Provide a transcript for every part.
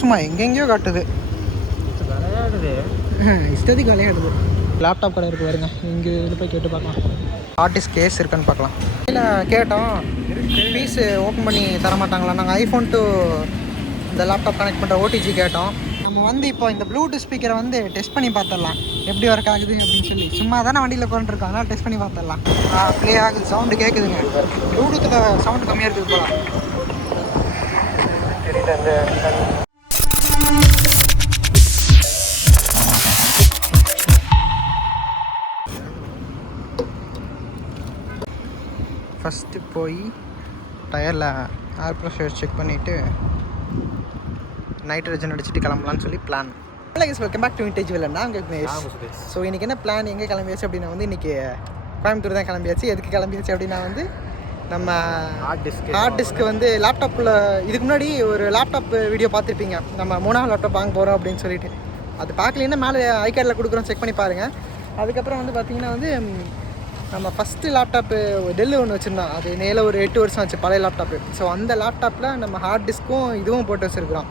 சும்மா எங்கெங்கேயோ காட்டுது, விளையாடுது, இஷ்டத்துக்கு விளையாடுது. லேப்டாப் கடை இருக்குது பாருங்க, இங்கே இதில் போய் கேட்டு பார்க்கலாம். ஹார்ட் டிஸ்க் கேஸ் இருக்கான்னு பார்க்கலாம். இல்லை கேட்டோம், பீஸு ஓப்பன் பண்ணி தரமாட்டாங்களா. நாங்கள் ஐஃபோன் டு இந்த லேப்டாப் கனெக்ட் பண்ணுற ஓடிஜி கேட்டோம். நம்ம வந்து இப்போ இந்த ப்ளூடூத் ஸ்பீக்கரை வந்து டெஸ்ட் பண்ணி பார்த்துடலாம் எப்படி ஒர்க் ஆகுது அப்படின்னு சொல்லி. சும்மா தானே வண்டியில் உட்காந்துருக்கோம், அதனால் டெஸ்ட் பண்ணி பார்த்துடலாம். ப்ளே ஆகுது, சவுண்டு கேட்குதுங்க. ப்ளூடூத்தில் சவுண்டு கம்மியாக இருக்குது போல. ஃபஸ்ட்டு போய் டயரில் ஏர் ப்ரெஷர் செக் பண்ணிவிட்டு நைட்ரஜன் அடிச்சுட்டு கிளம்பலான்னு சொல்லி plan. Welcome back to vintage villain. நான் ஸோ இன்றைக்கி என்ன பிளான், எங்கே கிளம்பியாச்சு அப்படின்னா வந்து இன்றைக்கி கோயம்புத்தூர் தான் கிளம்பியாச்சு. எதுக்கு கிளம்பியாச்சு அப்படின்னா வந்து நம்ம ஹார்ட் டிஸ்க்கு வந்து லேப்டாப்பில் இதுக்கு முன்னாடி ஒரு லேப்டாப் வீடியோ பார்த்துருப்பீங்க. நம்ம 3ஆவது லேப்டாப் வாங்க போகிறோம் அப்படின்னு சொல்லிட்டு. அது பார்க்கலன்னா மேலே ஐகார்டில் கொடுக்குறோம், செக் பண்ணி பாருங்கள். அதுக்கப்புறம் வந்து பார்த்திங்கன்னா வந்து நம்ம ஃபஸ்ட்டு லேப்டாப்பு டெல்லு ஒன்று வச்சுருந்தோம். அது நேரில் ஒரு 8 வருஷம் ஆச்சு, பழைய லேப்டாப்பு. ஸோ அந்த லேப்டாப்பில் நம்ம ஹார்ட் டிஸ்க்கும் இதுவும் போட்டு வச்சுருக்கிறோம்,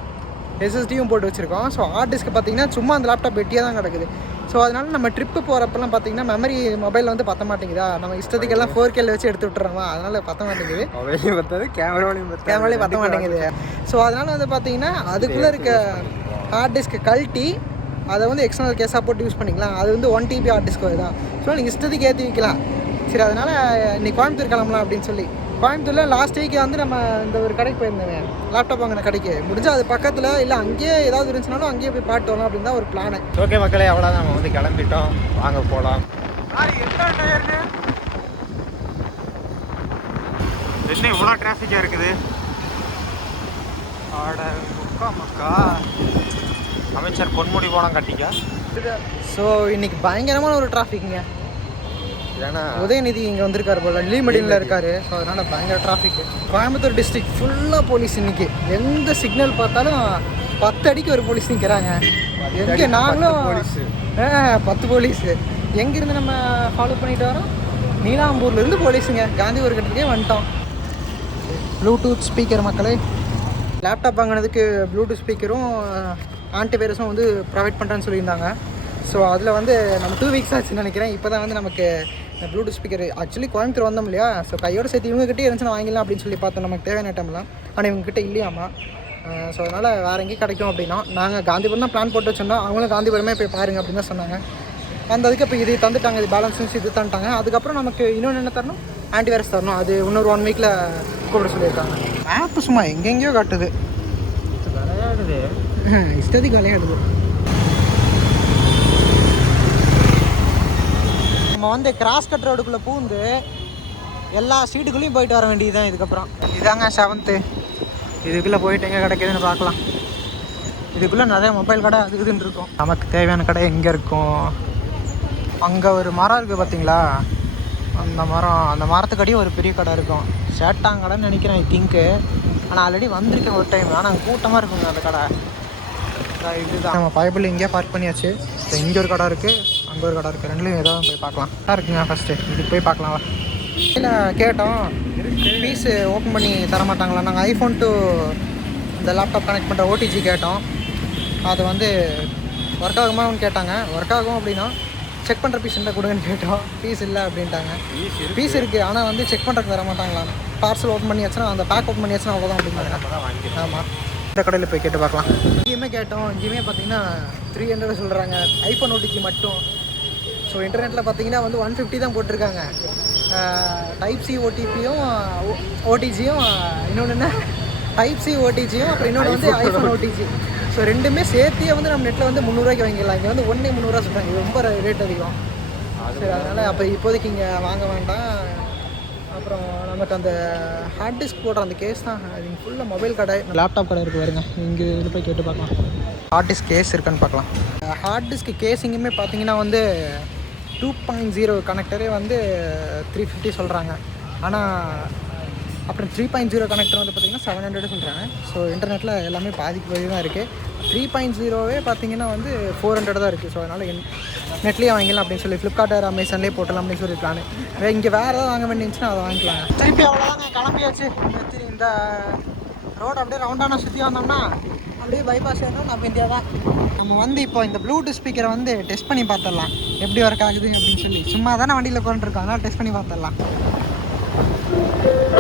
எஸ்எஸ்டியும் போட்டு வச்சுருக்கோம். ஸோ ஹார்ட் டிஸ்க்கு பார்த்திங்கன்னா சும்மா அந்த லேப்டாப் வெட்டியாக தான் கிடக்குது. ஸோ அதனால் நம்ம ட்ரிப்பு போகிறப்பெல்லாம் பார்த்திங்கன்னா மெமரி மொபைலில் வந்து பற்ற மாட்டேங்குதா, நம்ம இஷ்டத்துக்கெல்லாம் 4Kல வச்சு எடுத்து விட்டுறோமா, அதனால் பற்ற மாட்டேங்குது. மொபைலையும் பற்றாது, கேமராலையும் பற்ற மாட்டேங்குது. ஸோ அதனால் வந்து பார்த்திங்கன்னா அதுக்குள்ளே இருக்க ஹார்ட் டிஸ்க்கு கழட்டி அதை வந்து எக்ஸ்டர்னல் கேஸாக போட்டு யூஸ் பண்ணிக்கலாம். அது வந்து 1 TB ஹார்ட் டிஸ்க் தான். ஸோ நீங்கள் இஷ்டத்துக்கு ஏற்றி வைக்கலாம். சரி, அதனால் இன்னைக்கு கோயம்புத்தூர் கிளம்பலாம் அப்படின்னு சொல்லி. கோயம்புத்தூரில் லாஸ்ட் வீக்கு வந்து நம்ம இந்த ஒரு கடைக்கு போயிருந்தேங்க, லேப்டாப் வாங்கின கடைக்கு. முடிஞ்சால் அது பக்கத்தில் இல்லை அங்கேயே ஏதாவது இருந்துச்சுனாலும் அங்கேயே போய் பாட்டு வரலாம் அப்படின்னு தான் ஒரு பிளானு. ஓகே மக்களே, அவ்வளோதான், நம்ம வந்து கிளம்பிட்டோம், வாங்க போகலாம். என்ன இவ்வளோ டிராஃபிக்காக இருக்குது? மக்கா அமைச்சர் பொன்முடி போனால் கட்டிக்கா. ஸோ இன்றைக்கி பயங்கரமான ஒரு டிராஃபிக்குங்க. ஏன்னா உதயநிதி இங்கே வந்திருக்காரு போல், லீமடியில் இருக்காரு. ஸோ அதனால் பயங்கர டிராஃபிக்கு. கோயம்புத்தூர் டிஸ்ட்ரிக்ட் ஃபுல்லாக போலீஸ் இன்றைக்கி. எந்த சிக்னல் பார்த்தாலும் 10 அடிக்கு ஒரு போலீஸ் நிற்கிறாங்க. எங்கே நாங்களும் 10 போலீஸு. எங்கேருந்து நம்ம ஃபாலோ பண்ணிட்டு வரோம்? நீலாம்பூர்லேருந்து போலீஸுங்க. காந்திபுரம் கட்டத்துக்கே வந்துட்டோம். ப்ளூடூத் ஸ்பீக்கர் மக்களே, லேப்டாப் வாங்கினதுக்கு ப்ளூடூத் ஸ்பீக்கரும் ஆன்டிவைரஸும் வந்து ப்ரொவைட் பண்ணுறேன்னு சொல்லியிருந்தாங்க. ஸோ அதில் வந்து நம்ம 2 வீக்ஸ் ஆச்சுன்னு நினைக்கிறேன். இப்போ தான் வந்து நமக்கு ப்ளூடூத் ஸ்பீக்கர் ஆக்சுவலி கோயம்புத்தூர் வந்தோம் இல்லையா. ஸோ கையோடு சேர்த்து இவங்ககிட்டே இருந்துச்சுன்னா வாங்கிடலாம் அப்படின்னு சொல்லி பார்த்தோம், நமக்கு தேவையான டைம்லாம். ஆனால் இவங்ககிட்ட இல்லையாமா. ஸோ அதனால் வேறு எங்கேயும் கிடைக்கும் அப்படின்னா நாங்கள் காந்திபுரம் தான் பிளான் போட்டு வச்சுருந்தோம். அவங்களும் காந்திபுரமே போய் பாருங்கள் அப்படின்னு தான் சொன்னாங்க. வந்ததுக்கு இப்போ இது தந்துட்டாங்க, இது பேலன்ஸ் இது தந்துட்டாங்க. அதுக்கப்புறம் நமக்கு இன்னொன்று என்ன தரணும், ஆன்டிவைரஸ் தரணும். அது இன்னொரு 1 வீக்கில் கூப்பிட சொல்லியிருக்காங்க. மேப்பு சும்மா எங்கெங்கேயோ காட்டுது, விளையாடுது, இஷ்டத்துக்கு விளையாடுது. நம்ம வந்து கிராஸ் கட் ரோடுக்குள்ளே பூந்து எல்லா ஸ்ட்ரீட்டுக்குள்ளேயும் போயிட்டு வர வேண்டியது தான். இதுக்கப்புறம் இதாங்க 7th. இதுக்குள்ளே போயிட்டு எங்கே கிடைக்குதுன்னு பார்க்கலாம். இதுக்குள்ளே நிறைய மொபைல் கடை அது இதுன்னு இருக்கும். நமக்கு தேவையான கடை எங்கே இருக்கும்? அங்கே ஒரு மரம் இருக்குது பார்த்தீங்களா, அந்த மரத்துக்கடியே ஒரு பெரிய கடை இருக்கும். சேட்டாங்கடைன்னு நினைக்கிறேன், ஐ திங்க்கு. ஆனால் ஆல்ரெடி வந்திருக்கேன் ஒரு டைம். ஆனால் கூட்டமாக இருக்குங்க அந்த கடை. இதுதான் நம்ம பைபிள் இங்கேயே பார்க் பண்ணியாச்சு. இப்போ இங்கே ஒரு கடை இருக்குது, அங்கே ஒரு கடை இருக்குது. ரெண்டுலேயும் ஏதாவது போய் பார்க்கலாம். இருக்குங்க ஃபஸ்ட்டு இதுக்கு போய் பார்க்கலாம். இல்லை கேட்டோம், பீஸு ஓப்பன் பண்ணி தரமாட்டாங்களா. நாங்கள் ஐஃபோன் டு இந்த லேப்டாப் கனெக்ட் பண்ணுற ஓடிஜி கேட்டோம். அது வந்து ஒர்க் ஆகுமான்னு கேட்டாங்க. ஒர்க் ஆகும் அப்படின்னா செக் பண்ணுற பீஸ் இருந்தால் கொடுங்கன்னு கேட்டோம். பீஸ் இல்லை அப்படின்ட்டாங்க. பீஸ் இருக்குது, ஆனால் வந்து செக் பண்ணுறதுக்கு தர மாட்டாங்களாம். பார்சல் ஓப்பன் பண்ணியாச்சுன்னா, அந்த பேக் ஓப்பன் பண்ணியாச்சுன்னா அவ்வளோதான் அப்படின்னாங்க. ஆமாம், இந்த கடையில் போய் கேட்டு பார்க்கலாம். இங்கேயுமே கேட்டோம். இங்கேயுமே பார்த்தீங்கன்னா 300 சொல்கிறாங்க ஐஃபோன் ஓடிஜி மட்டும். ஸோ இன்டர்நெட்டில் பார்த்தீங்கன்னா வந்து 150 தான் போட்டிருக்காங்க. டைப் சி ஓடிபியும் ஓடிஜியும், இன்னொன்று என்ன டைப் சி ஓடிஜியும், அப்புறம் இன்னொன்று வந்து ஐஃபோன் ஓடிஜி. ஸோ ரெண்டுமே சேர்த்தியே வந்து நம்ம நெட்டில் வந்து 300 வாங்கிடலாம். இங்கே வந்து 1 300 சொல்கிறாங்க. இது ரொம்ப ரேட் அதிகம். சரி, அதனால் அப்போ இப்போதைக்கு இங்கே வாங்க வேண்டாம். அப்புறம் நமக்கு அந்த ஹார்ட் டிஸ்க் போடுற அந்த கேஸ் தான். அது ஃபுல்லாக மொபைல் கடை, லேப்டாப் கடை இருக்குது பாருங்க. இங்கே இதில் போய் கேட்டு பார்க்கலாம். ஹார்ட் டிஸ்க் கேஸ் இருக்கான்னு பார்க்கலாம். ஹார்ட் டிஸ்க் கேஸிங்குமே பார்த்தீங்கன்னா வந்து 2.0 கனெக்டரே வந்து 350 சொல்கிறாங்க. ஆனால் அப்புறம் 3.0 கனெக்டர் வந்து பார்த்திங்கன்னா 700 சொல்கிறாங்க. ஸோ இன்டர்நெட்டில் எல்லாமே பாதிக்கு பாதி தான் இருக்குது. 3.0வே பார்த்திங்கன்னா வந்து 400 தான் இருக்குது. ஸோ அதனால் நெட்லேயே வாங்கிக்கலாம் அப்படின்னு சொல்லி ஃப்ளிப்கார்ட் அமேசான்லேயே போட்டலாம் அப்படின்னு சொல்லி பிளான். இங்கே வேறு ஏதாவது வாங்க வேண்டியிருந்துச்சுன்னா அதை வாங்கிக்கலாங்க. திருப்பி அவ்வளோதாங்க, கிளம்பியாச்சு. இந்த ரோடு அப்படியே ரவுண்டான சுற்றி வந்தோம்னா அப்படியே பைபாஸ் ஏறணும் நம்ம இந்தியா தான். நம்ம வந்து இப்போ இந்த ப்ளூடூத் ஸ்பீக்கரை வந்து டெஸ்ட் பண்ணி பார்த்துடலாம் எப்படி ஒர்க் ஆகுது அப்படின்னு சொல்லி. சும்மா தானே வண்டியில் உட்காந்துருக்கோம், அதனால் டெஸ்ட் பண்ணி பார்த்துடலாம்.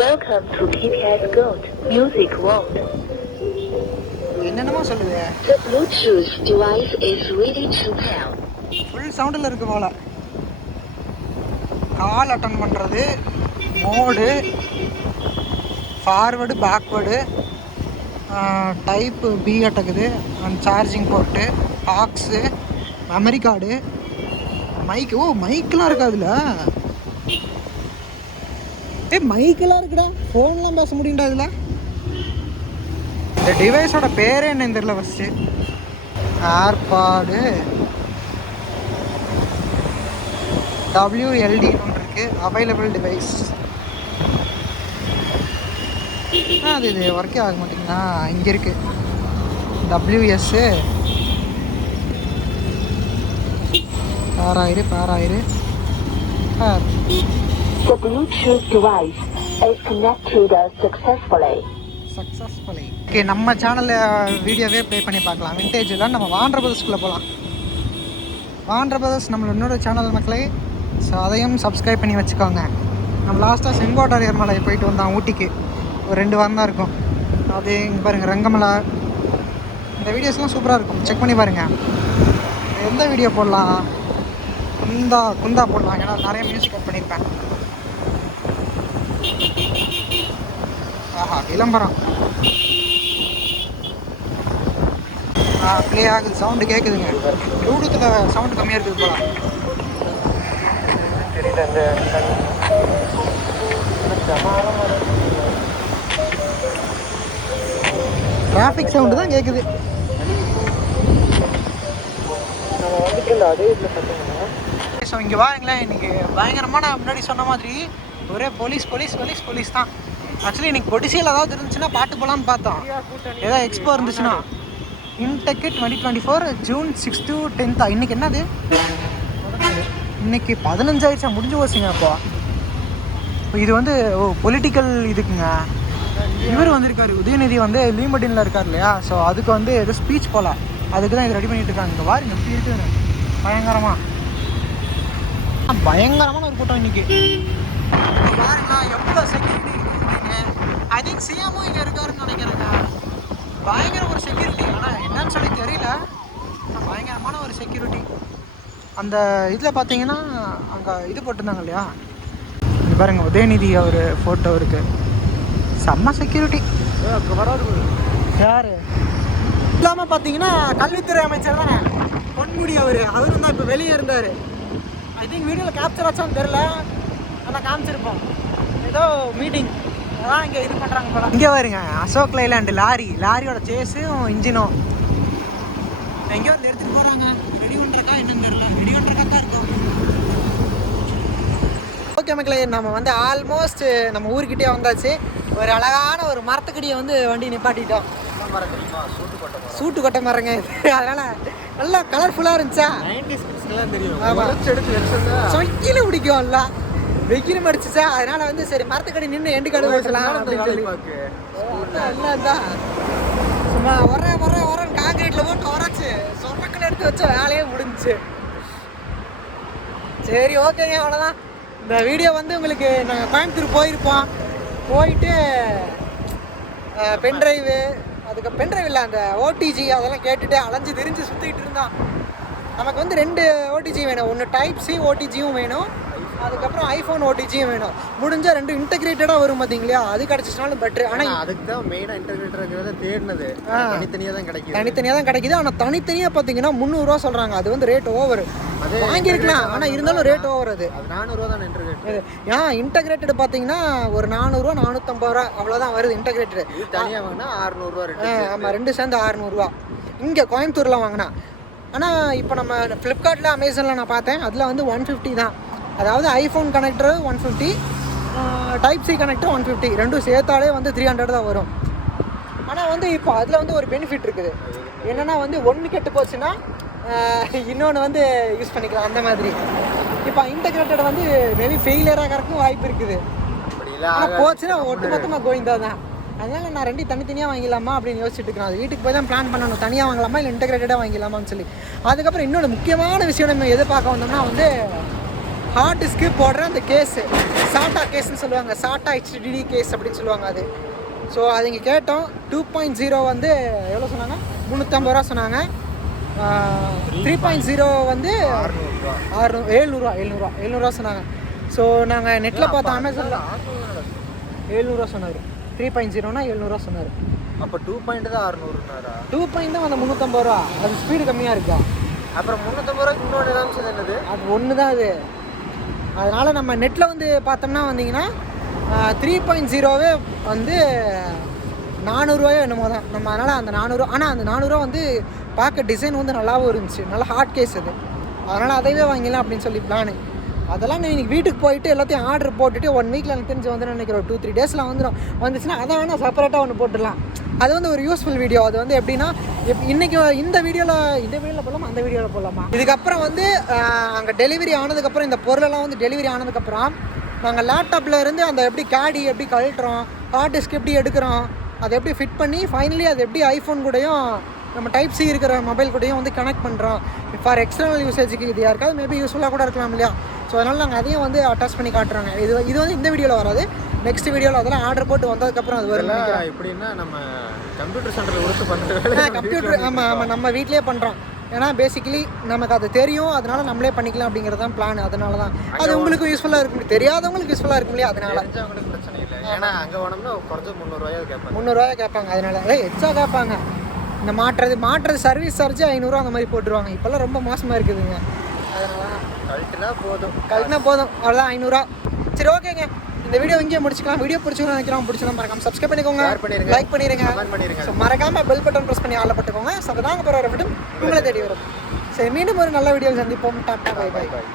Welcome to KPS Gold Music World. என்னென்னமோ சொல்லுது. The Bluetooth device is ready to pair. Full சவுண்டில் இருக்குது போல். கால் அட்டன் பண்ணுறது, mode, forward backward, type B அட்டக்குது, and charging port, aux, memory card, mic. ஓ மைக்கெலாம் இருக்கா அதில்? மைக்கெல்லாம் இருக்குடா, ஃபோன்லாம் பேச முடியும்டா இதில். இந்த டிவைஸோட பேரே என்னன்னு தெரியல ஃபஸ்ட்டு. ஏர்பாடு WLD ஒன்று இருக்குது, அவைலபிள் டிவைஸ். அது இது ஒர்க்கே ஆக மாட்டேங்குதா? இங்கே இருக்குது WS பாராயிரு பாராயிரு. The Bluetooth device is connected successfully. Okay, நம்ம சேனலில் வீடியோவே ப்ளே பண்ணி பார்க்கலாம். விண்டேஜில் நம்ம வாண்டர் பிரதர்ஸ்குள்ளே போகலாம். வாண்டர் பிரதர்ஸ் நம்மளோட இன்னொரு சேனல் மக்களே, ஸோ அதையும் சப்ஸ்கிரைப் பண்ணி வச்சுக்கோங்க. நம்ம லாஸ்ட்டாக செங்கோட்டாரியர் மலை போயிட்டு வந்தோம் ஊட்டிக்கு. ஒரு 2 வாரம் தான் இருக்கும். அது இங்கே பாருங்கள் ரங்கமலை. இந்த வீடியோஸ்லாம் சூப்பராக இருக்கும், செக் பண்ணி பாருங்கள். எந்த வீடியோ போடலாம்? குந்தா போடலாம், ஏன்னா நிறைய மியூசிக் கட் பண்ணியிருப்பேன். ஆஹா விளம்பரம் ப்ளே ஆகுது, சவுண்டு கேட்குதுங்க. ப்ளூடூத்தில் சவுண்டு கம்மியாக இருக்குது போல. டிராஃபிக் சவுண்டு தான் கேட்குது. அதே இதில் பார்த்தீங்கன்னா ஸோ இங்கே வாங்களேன், இன்றைக்கி பயங்கரமான முன்னாடி சொன்ன மாதிரி ஒரே போலீஸ் தான். ஆக்சுவலி இன்றைக்கி பொடிசியில் ஏதாவது இருந்துச்சுன்னா பாட்டு போகலான்னு பார்த்தோம். ஏதாவது எக்ஸ்போ இருந்துச்சுன்னா. இன்டெக்கு 2024 ஜூன் 6 to 10. இன்றைக்கி என்னது? இன்றைக்கி 15 ஆயிடுச்சா? முடிஞ்சு போச்சுங்க. இப்போ இது வந்து பொலிட்டிக்கல் இதுக்குங்க. இவர் வந்திருக்காரு, உதயநிதி வந்து லீமடினில் இருக்கார் இல்லையா? ஸோ அதுக்கு வந்து எதோ ஸ்பீச் போல, அதுக்கு தான் இது ரெடி பண்ணிட்டு இருக்காங்க. இங்கே வாருங்க, எப்படி இருக்குது பயங்கரமான ஒரு கூட்டம் இன்னைக்கு. பாருங்களா எவ்வளோ செக்யூரிட்டி இருக்குங்க. ஐ திங்க் சிஎம்மும் இங்கே இருக்காருன்னு நினைக்கிறேங்க. பயங்கர ஒரு செக்யூரிட்டி, ஆனால் என்னன்னு சொல்லி தெரியல. பயங்கரமான ஒரு செக்யூரிட்டி. அந்த இதில் பார்த்தீங்கன்னா அங்கே இது போட்டிருந்தாங்க இல்லையா? இங்கே பாருங்கள் உதயநிதி அவர் ஃபோட்டோ இருக்குது. செம்ம செக்யூரிட்டி. யார் இல்லாமல் பார்த்தீங்கன்னா கல்வித்துறை அமைச்சர் தானே பொன்முடி. அவரும் தான் இப்போ வெளியே இருந்தார். ஐ திங்க் வீடியோவில் கேப்சர் ஆச்சான்னு தெரில, ஆனால் காமிச்சிருப்போம். ஏதோ மீட்டிங் அதான் இங்கே இது பண்ணுறாங்க போல. இங்கே வருங்க அசோக் லைலாண்டு லாரியோட சேஸும் இன்ஜினும் எங்கேயோ வந்து எடுத்துகிட்டு போகிறாங்க. ரெடி பண்ணுறக்கா என்னன்னு தெரியல, ரெடி பண்ணுறக்கா தான் இருக்கும். ஓகே மக்களே, நம்ம வந்து ஆல்மோஸ்ட் நம்ம ஊருக்கிட்டே வந்தாச்சு. ஒரு அழகான ஒரு மரத்துக்கடியை வந்து வண்டி நிப்பாட்டிட்டோம். சூட்டு கொட்டை மரங்க இது. அதனால் நல்லா கலர்ஃபுல்லாக இருந்துச்சா? 90s கிட்ஸ்க்கெல்லாம் தெரியும். சொக்கில பிடிக்கும் எல்லாம். வெயில் மடிச்சுச்சா, அதனால் வந்து சரி மரத்துக்கடி நின்று எண்டு கடை ஓட்டலாம் அப்படின்னு சொல்லி தான் சும்மா வரேன் காங்கிரீட்டில் போட்டு உரைச்சி சொரக்கில் எடுத்து வச்ச வேலையே முடிஞ்சிச்சு. சரி ஓகேங்க, அவ்வளோதான் இந்த வீடியோ. வந்து உங்களுக்கு நாங்கள் கோயம்புத்தூர் போயிட்டு பென்ட்ரைவு, அதுக்கு பென்ட்ரைவ் இல்லை அந்த ஓடிஜி அதெல்லாம் கேட்டுட்டு அலைஞ்சு திரிஞ்சு சுற்றிக்கிட்டு இருந்தோம். நமக்கு வந்து 2 ஓடிஜி வேணும். ஒன்று டைப் சி ஓடிஜியும் வேணும், அதுக்கப்புறம் ஐஃபோன் ஓடிஜியும் வேணும். முடிஞ்சால் 2 இன்டெகிரேட்டடாக வரும் பார்த்தீங்களா? அது கிடச்சிச்சுனாலும் பெட்ரு. ஆனால் அதுக்கு தான் மெயினாக இன்டெகிரேட்டர் இருக்கிறத தேடினது. தனித்தனியாக தான் கிடைக்குது. ஆனால் தனித்தனியாக பார்த்தீங்கன்னா 300 ரூபா சொல்கிறாங்க. அது வந்து ரேட் ஓவர். அது வாங்கியிருக்கலாம், ஆனால் இருந்தாலும் ரேட் ஓவர். அது 400 தான் இன்டெகிரேட்டர். இன்டெகிரேட்டட் பார்த்தீங்கன்னா ஒரு 400 ரூபா 450 ரூபா அவ்வளோதான் வருது இன்டெகிரேட்டர். தனியாக வாங்கினா 600 ரூபா. ஆமாம், 2 சேர்ந்து 600 ரூபா இங்கே கோயம்புத்தூரில் வாங்கினா. ஆனால் இப்போ நம்ம ஃப்ளிப்கார்ட்டில் அமேசானில் நான் பார்த்தேன், அதில் வந்து 150 தான். அதாவது iPhone connector 150, type C connector 150, ரெண்டும் சேர்த்தாலே வந்து 300 தான் வரும். ஆனால் வந்து இப்போ அதில் வந்து ஒரு பெனிஃபிட் இருக்குது. என்னென்னா வந்து ஒன்று கெட்டு போச்சுன்னா இன்னொன்று வந்து யூஸ் பண்ணிக்கலாம் அந்த மாதிரி. இப்போ இன்டெகிரேட்டட் வந்து மேபி ஃபெயிலியராக வாய்ப்பு இருக்குது. போச்சுன்னா ஒட்டு மொத்தமாக கோயிந்தா தான். அதனால் நான் ரெண்டு தனித்தனியாக வாங்கிடலாமா அப்படின்னு யோசிச்சுட்டு இருக்கிறேன். அது வீட்டுக்கு போய் தான் பிளான் பண்ணணும், தனியாக வாங்கலாமா இல்லை இன்டெகிரேட்டடாக வாங்கிடலாமான்னு சொல்லி. அதுக்கப்புறம் இன்னொரு முக்கியமான விஷயம் நம்ம எது பார்க்க வந்தோம்னா வந்து ஹார்ட் டிஸ்க்கு போடுற அந்த கேஸு, சாட்டா கேஸ்ன்னு சொல்லுவாங்க, சாட்டா HDD கேஸ் அப்படின்னு சொல்லுவாங்க அது. ஸோ அது இங்கே கேட்டோம். 2.0 வந்து எவ்வளோ சொன்னாங்க? 350 ரூபா சொன்னாங்க. 3.0 வந்து 700 சொன்னாங்க. ஸோ நாங்கள் நெட்டில் பார்த்தோம், அமேசானில் 700 சொன்னார். 3.0னா 700 சொன்னார். அப்போ 2 தான் 600. 2 தான் அந்த 350 ரூபா. அது ஸ்பீடு கம்மியாக இருக்கா? அப்புறம் 350 ரூபாய்க்கு இன்னொன்று ஏதாவது என்னது? அது ஒன்று தான் அது. அதனால் நம்ம நெட்டில் வந்து பார்த்தோம்னா வந்தீங்கன்னா 3.0வே வந்து 400 ரூபாயோ என்னமோ தான் நம்ம. அதனால் அந்த 400, ஆனால் அந்த 400 ரூபா வந்து பார்க்க டிசைன் வந்து நல்லாவும் இருந்துச்சு, நல்லா ஹார்ட் கேஸ் அது. அதனால் அதைவே வாங்கிடலாம் அப்படின்னு சொல்லி பிளானு. அதெல்லாம் நான் இன்றைக்கி வீட்டுக்கு போயிட்டு எல்லாத்தையும் ஆர்டர் போட்டுட்டு 1 வீக்கில் எனக்கு தெரிஞ்சு வந்து நினைக்கிறேன், ஒரு 2-3 டேஸில் வந்துச்சுன்னா அதை வேணால் செப்பரேட்டாக ஒன்று போட்டுடலாம். அது வந்து ஒரு யூஸ்ஃபுல் வீடியோ. அது வந்து எப்படின்னா இன்றைக்கி இந்த வீடியோவில் போடலாமா, அந்த வீடியோவில் போடலாமா? இதுக்கப்புறம் வந்து அங்கே டெலிவரி ஆனதுக்கப்புறம், இந்த பொருளெல்லாம் வந்து டெலிவரி ஆனதுக்கப்புறம் நாங்கள் லேப்டாப்பில் இருந்து அந்த எப்படி கேடி எப்படி கழட்டுறோம், ஹார்ட் டிஸ்க் எப்படி எடுக்கிறோம், அதை எப்படி ஃபிட் பண்ணி ஃபைனலி அது எப்படி ஐஃபோன் கூடயும் நம்ம டைப் சி இருக்கிற மொபைல் கூடயும் வந்து கனெக்ட் பண்ணுறோம். ஃபார் எக்ஸ்டர்னல் யூசேஜுக்கு இது யாருக்காவது மேபி யூஸ்ஃபுல்லாக கூட இருக்கலாம் இல்லையா? ஸோ அதனால் நாங்கள் அதையும் வந்து அட்டாச் பண்ணி காட்டுறாங்க. இது வந்து இந்த வீடியோவில் வராது, நெக்ஸ்ட் வீடியோவில் அதெல்லாம் ஆர்டர் போட்டு வந்ததுக்கப்புறம் அது வரும். எப்படின்னா நம்ம கம்ப்யூட்டர் சென்டரில் கொடுத்து பண்ணுறது, கம்ப்யூட்டர் ஆமாம் நம்ம வீட்டிலே பண்ணுறோம். ஏன்னா பேசிக்கலி நமக்கு அது தெரியும், அதனால நம்மளே பண்ணிக்கலாம் அப்படிங்கிறது தான் பிளான். அதனால தான் அது உங்களுக்கும் யூஸ்ஃபுல்லாக இருக்கும், தெரியாதவங்களுக்கு யூஸ்ஃபுல்லாக இருக்கும் இல்லையா? அதனால அவங்களுக்கு பிரச்சனை இல்லை. ஏன்னா அங்கே போனோம்னா குறைஞ்சது 300 ரூபாய் கேட்பாங்க. 300 ரூபாய் கேட்பாங்க. அதனால எக்ஸ்ட்ரா கேட்பாங்க. இந்த மாட்டுறது சர்வீஸ் சார்ஜ் 500 அந்த மாதிரி போட்டுருவாங்க. இப்போல்லாம் ரொம்ப மோசமாக இருக்குதுங்க. அதனால கழட்டினா போதும், அவ்வளோதான் 500. சரி, ஓகேங்க, இந்த வீடியோ இங்கேயே முடிச்சுக்கலாம். வீடியோ பிடிச்சிக்கணும் நினைக்கிறோம், பிடிச்சதான் மறக்காம சப்ஸ்கிரைப் பண்ணிக்கோங்க, லைக் பண்ணிடுங்க. ஸோ மறக்காமல் பெல் பட்டன் ப்ரெஸ் பண்ணி ஆள பட்டுக்கோங்க. ஸோ நாங்கள் போகிற விட்டும் உங்களை தேடி வரும். சரி, மீண்டும் ஒரு நல்ல வீடியோவில் சந்திப்போம். Tata, bye by.